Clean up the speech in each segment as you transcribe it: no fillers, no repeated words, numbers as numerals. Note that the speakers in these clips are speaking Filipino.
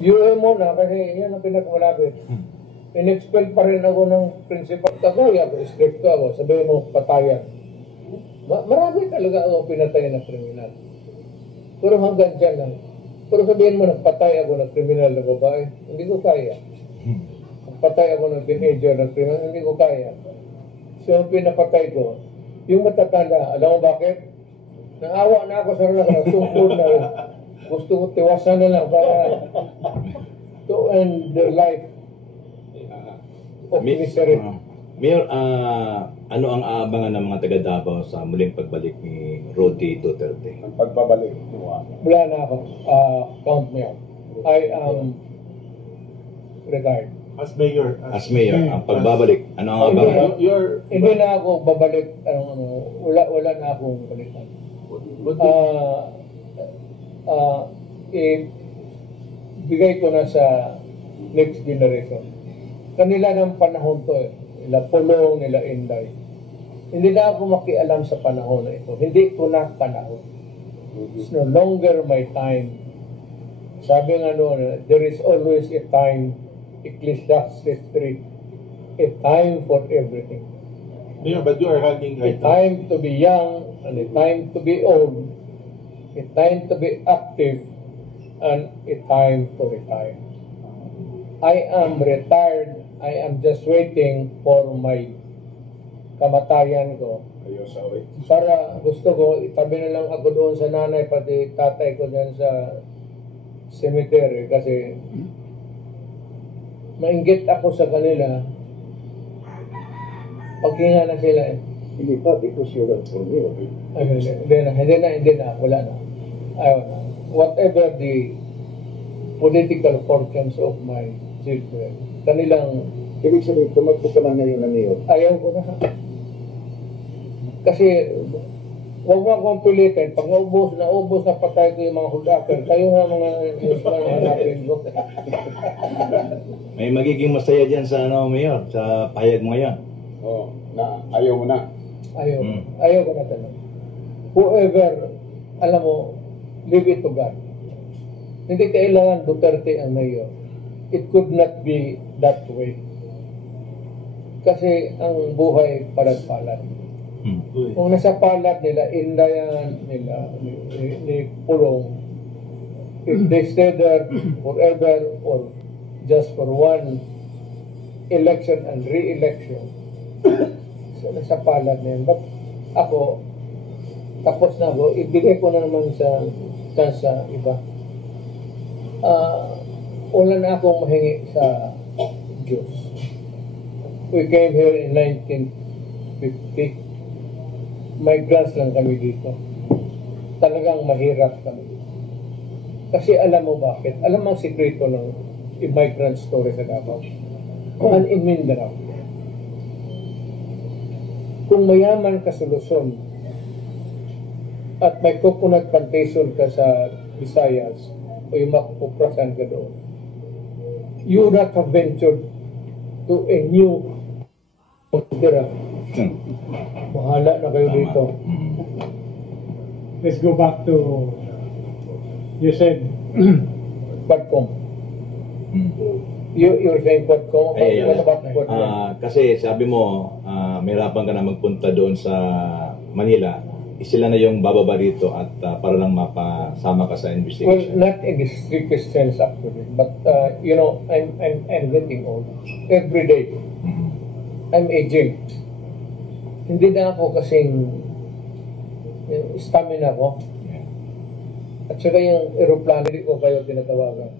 UM muna kasi yan ang pinakamalapit. In-expel pa rin ako ng principal. Kagaya ako, stricto ako, sabihin mo patayan. Marami talaga ako pinatay na kriminal. Pero hanggang dyan lang. Pero sabihin mo nagpatay ako ng kriminal na babae, hindi ko kaya. Patay ako ng teenager ng kriminal, hindi ko kaya. So yung pinapatay ko, yung matatanda, alam mo bakit? Naawa na ako sa nila, sungkod na yun. Gusto ko tiwasan na lang para to end their life of misery. Mayor, ano ang aabangan ng mga taga Davao sa muling pagbalik ni Rody Duterte? Ang pagbabalik. Wala na ako. Count me out. I am retired. As mayor. As mayor, ang pagbabalik, ano ang aabangan? Hindi na ako babalik. Wala na akong balikan. Bigay ko na sa next generation. Kanila ng panahon to nila Pulong, nila Inday. Hindi na ako makialam sa panahon na ito. Hindi ko na panahon. It's no longer my time. Sabi nga there is always a time, Ecclesiastes 3, a time for everything. Yeah, but you are running A time to be young and a time to be old, a time to be active and a time to retire. I am retired. I am just waiting for my kamatayan ko. Para gusto ko, itabi na lang ako doon sa nanay pati tatay ko dyan sa cemetery kasi mainggit ako sa kanila. Paghinga na sila eh. Hindi pa, because you're not for me. Hindi na, wala na. Ayaw na. Whatever the political fortunes of my children, kanilang... Ibig sabihin, tumakbo ka man ngayon na mayor. Ayaw ko na. Kasi, huwag mo akong pilitin. Pag naubos na patay ko yung mga hudakan, kayo nga mga hanapin ko. May magiging masaya dyan sa Mayor, sa pahayag mo ngayon. Oo, na ayaw mo na. Ayaw ko na talaga. Whoever, alam mo, leave it to God. Hindi kailangan Duterte ang mayor. It could not be that way. Kasi ang buhay palad-palad. Kung nasa palad nila, Indayan, ni Pulong, if they stay there forever or just for one election and re-election, so nasa palad na yan. But ako, tapos na ako, ibigay ko na naman sa iba. Wala na akong mahingi sa Diyos. We came here in 1950. Migrants lang kami dito. Talagang mahirap kami. Kasi alam mo bakit? Alam mo ang sikreto ng immigrant story sa Davao? And in Mindanao. Kung mayaman ka sa Luzon at may coconut plantation ka sa Visayas o yung makuprasan ka doon, you not have ventured to a new Tira. Bahala na kayo dito. Let's go back to, you said, Quadcom. You're saying Quadcom? What about Quadcom? Kasi sabi mo, mahirapan ka na magpunta doon sa Manila. Sila na yung bababa dito at para lang mapasama ka sa investigation. Well, not in the strictest sense actually, but I'm getting old. Every day, I'm aging. Hindi na ako kasing stamina ko. At saka yung aeroplano, hindi ko kayo tinatawagan.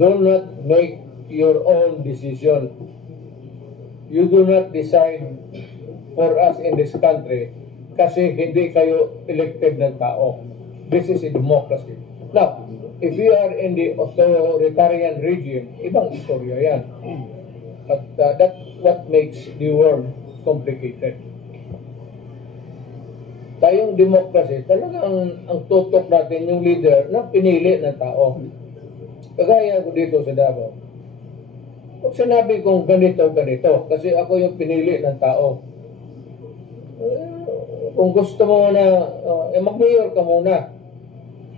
Do not make your own decision. You do not decide for us in this country kasi hindi kayo elected ng tao. This is a democracy. Now, if you are in the authoritarian regime, ibang istorya yan. But that's what makes the world complicated. Tayong democracy, talagang ang tutok natin yung leader na pinili ng tao. Kagaya ko dito sa Davao. Kung sinabi kong ganito, kasi ako yung pinili ng tao. Kung gusto mo na, mag-mayor ka muna.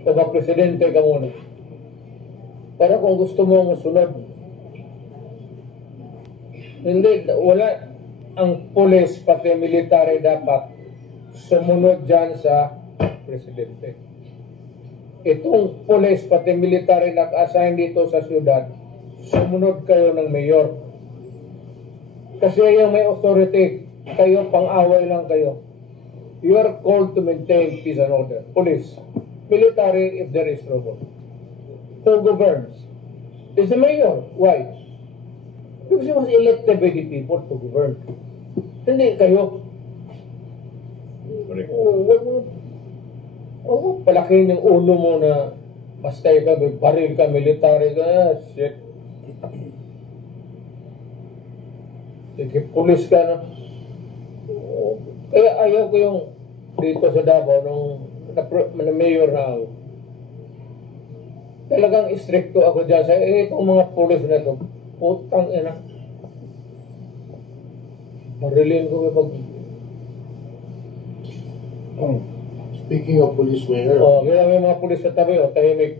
o ba presidente ka muna. Para kung gusto mo masunod. Hindi, wala ang pulis pati military dapat sumunod dyan sa presidente. Itong pulis pati military naka-assign dito sa syudad, sumunod kayo ng mayor. Kasi yung may authority, kayo pang-away lang kayo. You are called to maintain peace and order. Police. Military if there is trouble. Who governs? It's the mayor. Why? Because he was elected by the people to govern. Hindi kayo. Correct. Palakihin yung ulo mo na basta ka, may baril ka, military ka, shit. Sige, pulis ka na. Kaya ayaw ko yung dito sa Davao nung mayor na ako. Talagang istrikto ako dyan sa itong mga pulis na ito. Putang ina. Marilin ko pag... Speaking of police mayor, Kaya may mga pulis sa tabi, tahimik.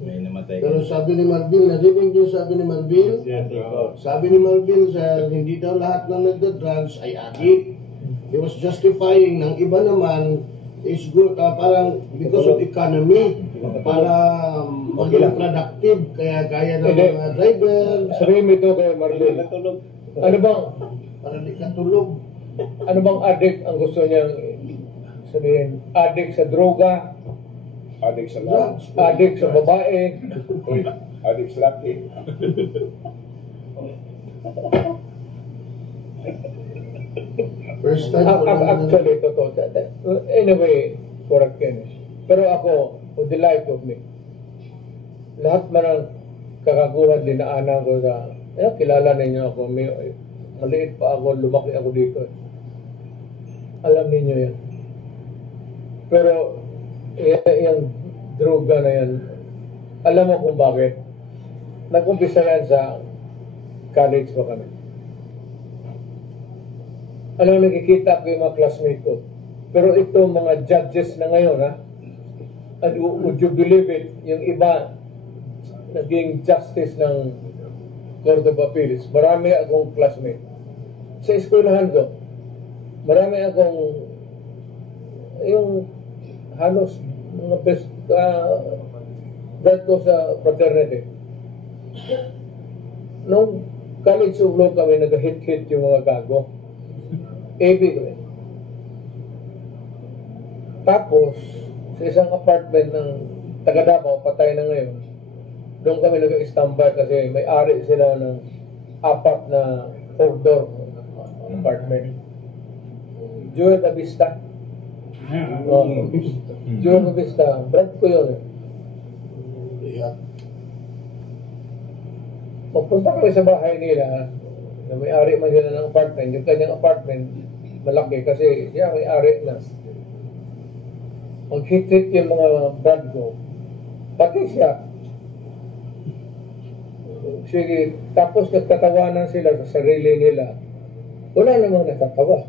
May namatay. pero sabi ni Marvin, narinig niyo sabi ni Marvin? Sabi ni Marvin, sir, hindi daw lahat ng nagda-drugs ay addict. He was justifying ng iba naman is good, parang because of economy, para maging productive, kaya kaya ng mga driver, Sabihin mo ito kay Marlene. Ano bang, para di katulog. ano bang addict ang gusto niyang sabihin? Addict sa droga, Adik sa lab. addict sa babae. Uy, adik sa laki. First time ko lang Actually, totoo. Anyway, correct yan. Pero ako, for the life of me, lahat man ang kakaguhan, dinaanan ko sa, kilala ninyo ako, maliit pa ako, lumaki ako dito. Alam ninyo yan. Pero, yung droga na yan, alam mo kung bakit. Nag-umpisa yan sa college pa kami. Alam mo, nakikita ko yung mga classmate ko. Pero ito, mga judges na ngayon, ha? And would you believe it, yung iba, naging justice ng Court of Appeals. Marami akong classmate. Sa eskwelahan ko, marami akong, yung halos mga best ko sa fraternity. Nung college of law kami, nag-hit-hit yung mga gago. AB kami. Tapos, sa isang apartment ng taga Davao, patay na ngayon, doon kami nag-standby kasi may-ari sila ng 4 na four-door apartment. Joel Abista. Joel Abista. Brad ko yun eh. Yeah. Magpunta kami sa bahay nila na may-ari man sila ng apartment. Yung kanyang apartment, malaki kasi siya may-ari na. Mag-hit-hit yung mga brad ko. Pati siya. Sige, tapos nagtatawanan sila sa sarili nila. Wala namang natatawa.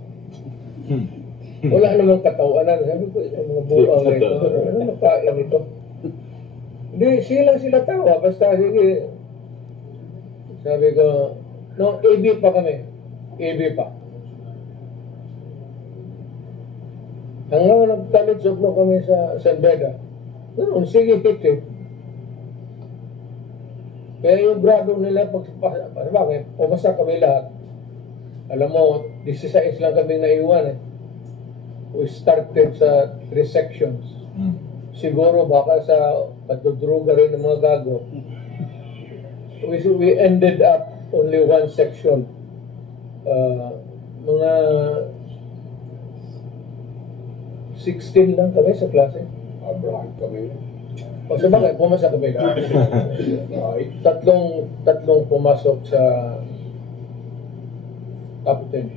Wala namang katawanan. Sabi ko, mga buwang ito. Ano makain ito? Hindi, sila tawa. Basta, sige. Sabi ko, no, AB pa kami. AB pa. Hanggang nag-college of law kami sa San Beda. Ganun, sige, hit. Kaya yung grado nila, bakit? Pumasa kami lahat. Alam mo, 16 lang kami naiwan eh. We started sa 3 sections. Siguro baka sa pagdudruga rin ng mga gago. We ended up only 1 section. Mga 16 lang kami sa klase. Abraham kami. O sa bagay, pumasa kami lahat. Tatlong pumasok sa top 10.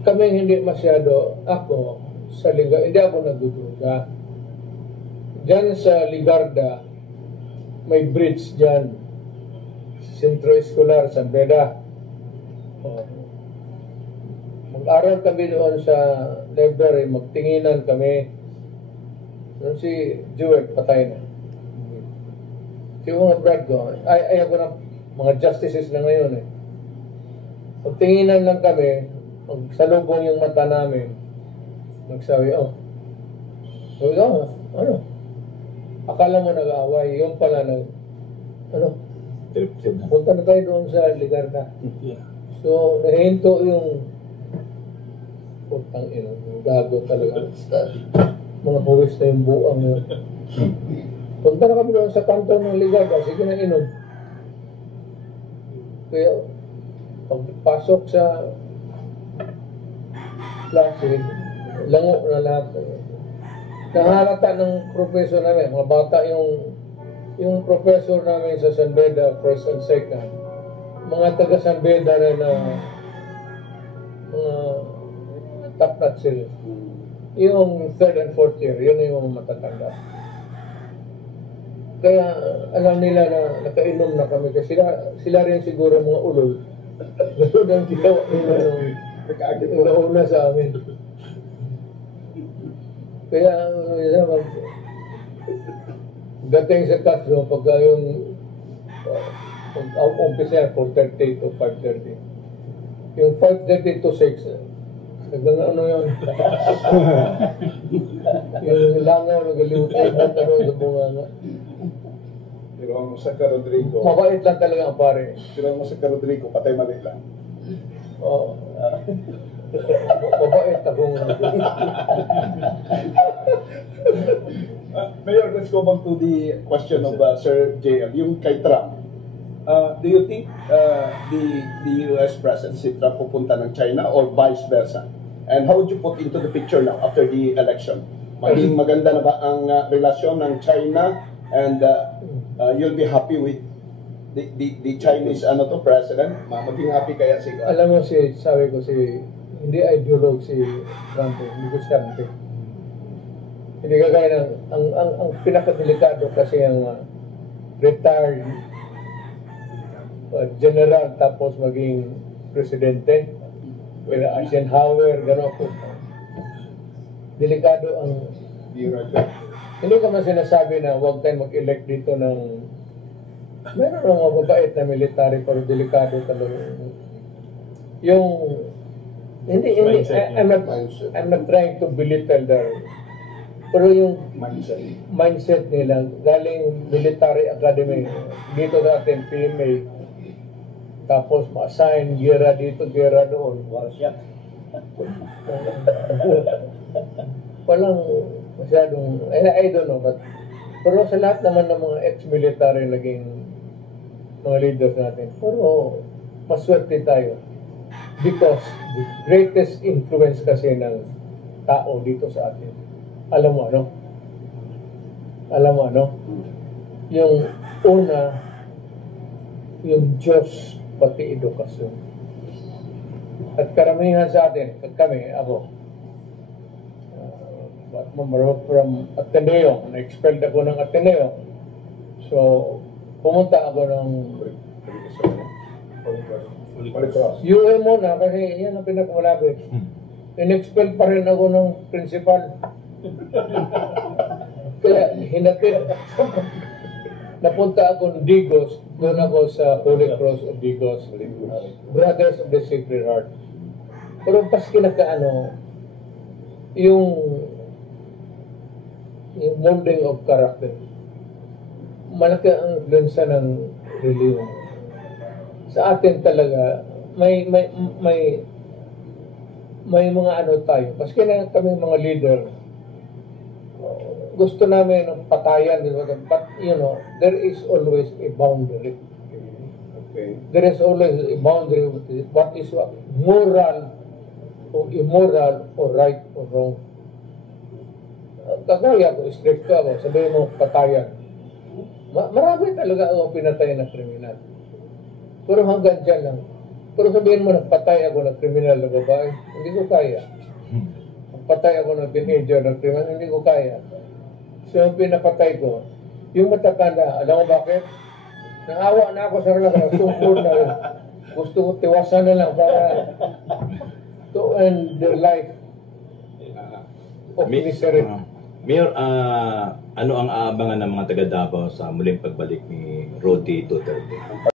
Kami hindi masyado, ako, sa Ligarda, hindi ako nagdudruga. Diyan sa Ligarda, may bridge dyan. Sentro Escolar, San Beda. Mag-aral kami doon sa library, magtinginan kami. Nung si Jewel, patay na. Si mga brad ko, ayaw ko ng mga justices na ngayon eh. Pagtinginan lang kami, salubong yung mata namin, nagsabi, sabi ko, ano? Akala mo nag-aaway, yung pala punta na tayo doon sa Ligarda. So, nahinto yung putang ina, yung gago talaga. Mga pawis na yung buang yun. Punta na kami doon sa kanto ng Ligarda, sige na inom. Kaya, pagpasok sa klase, lango na lahat. Nahalata ng professor namin, mga bata yung professor namin sa San Beda, first and second, mga taga San Beda rin na mga top-notch sila. Yung third and fourth year, yun yung matatanda. Kaya alam nila na nakainom na kami kasi sila rin siguro mga ulol. Gano'n ang ginawa nila nung nauna sa amin. Kaya dating sa Castro, pagka yung umpisa 4:30 to 5:30. Yung 5:30 to 6, nagdang ano yun? Yung langaw, nagalimutan na sa bunga. Pero ang sa Rodrigo, Mabait lang talaga ang pare. pero ang sa Rodrigo, patay mali lang. Oo. Mabait akong Mayor, let's go back to the question of Sir JL, yung kay Trump. Do you think the US President si Trump pupunta ng China or vice versa? And how would you put into the picture now after the election? Maging maganda na ba ang relasyon ng China and you'll be happy with the Chinese president? Maging happy kaya si alam mo sabi ko hindi ideologue si Trump, hindi ko siyante. Hindi kagaya ng, ang pinakadelikado kasi ang retired general tapos maging presidente, Eisenhower, gano'n po. Delikado ang, hindi ko man sinasabi na huwag tayong mag-elect dito ng, meron ng mga babait na military pero delikado talaga. Yung, hindi, I'm not trying to belittle their, pero yung mindset nila, galing military academy, dito sa atin, PMA, tapos ma-assign, gera dito, gera doon. Walang masyadong, I don't know, but, pero sa lahat naman ng mga ex-military naging mga leaders natin, pero maswerte tayo. Because the greatest influence kasi ng tao dito sa atin, alam mo ano? Yung una, yung Diyos, pati edukasyon. At karamihan sa atin, ako, from Ateneo, na-expelled ako ng Ateneo. So, pumunta ako ng UM muna kasi yan ang pinakamalapit. In-expel pa rin ako ng principal. Kaya hinatid. Napunta ako ng Digos, doon ako sa Holy Cross of Digos, Brothers of the Sacred Heart. Pero pas kinakaano, yung molding of character, malaki ang influensya ng religion. Sa atin talaga, may mga tayo. Paski na kami mga leader, gusto namin ng patayan, but there is always a boundary. Okay. There is always a boundary with what is moral or immoral or right or wrong. Kagaya ko, strict ako, sabihin mo patayan. Marami talaga ako pinatay na kriminal. Pero hanggang dyan lang. Pero sabihin mo, nagpatay ako ng kriminal na babae, hindi ko kaya. Nagpatay ako ng teenager na kriminal, hindi ko kaya. So yung pinapatay ko, yung matatanda, alam mo bakit? Naawa na ako sa relaga, sungkod na yun. Gusto ko tiwasan na lang para to end their life of misery. Mayor, ano ang aabangan ng mga taga Davao sa muling pagbalik ni Rodi Duterte?